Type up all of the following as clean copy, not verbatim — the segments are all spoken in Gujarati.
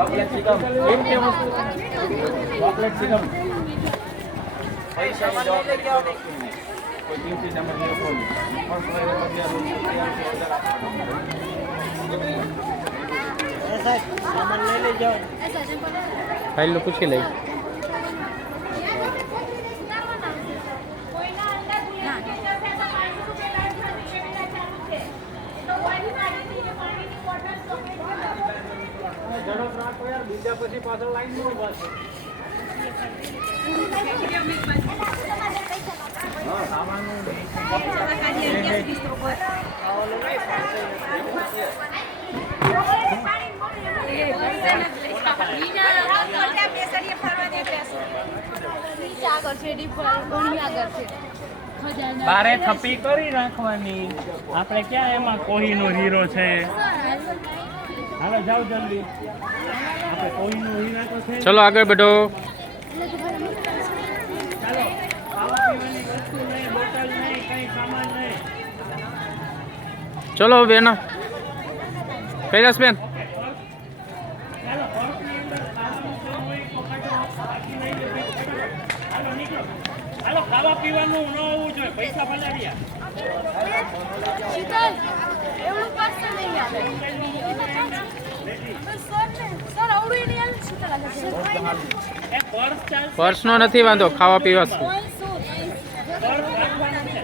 ચોકલેટ ચિકન એમ કે વસ્તુ ચોકલેટ ચિકન પૈસા ની જવાબદારી કોઈ કિંમતી નંબર લે કોઈ પણ સામાન લઈ લેજો ફાઇલ નું પૂછી લઈ ઝડપ રાખો યાર બીજા પછી પાછળ લાઈન નો ઉભા છે હા સામાનનું બારે થપ્પી કરી નાખવાની આપણે ક્યાં એમાં કોહીનો હીરો છે હાલો જાઓ જલ્દી આપણે કોહીનો હીરો તો છે ચલો આગળ बढ़ो ચાલો ખાવા પીવાની વસ્તુ નહીં બોટલ નહીં કઈ સામાન નહીં चलो बेना कैलाश बेन ચાલો પર્સની અંદર ખાવાનું છે કોઈ પકડો બાકી નહીં લેવી હાલો નીકળો હાલો ખાવા પીવાનું ન હોવું જોઈએ પૈસા ભલાવ્યા શીતલ એવડું પાસે નહીં આવે સર આવડું નહીં આવે શીતલ આવે એ પર્સ ચાલશે पर्स नो नहीं वांधो खावा पीवा પર્સ રાખવાનું છે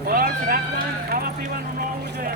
પર્સ રાખવાનું ખાવા પીવાનું ન હોવું જોઈએ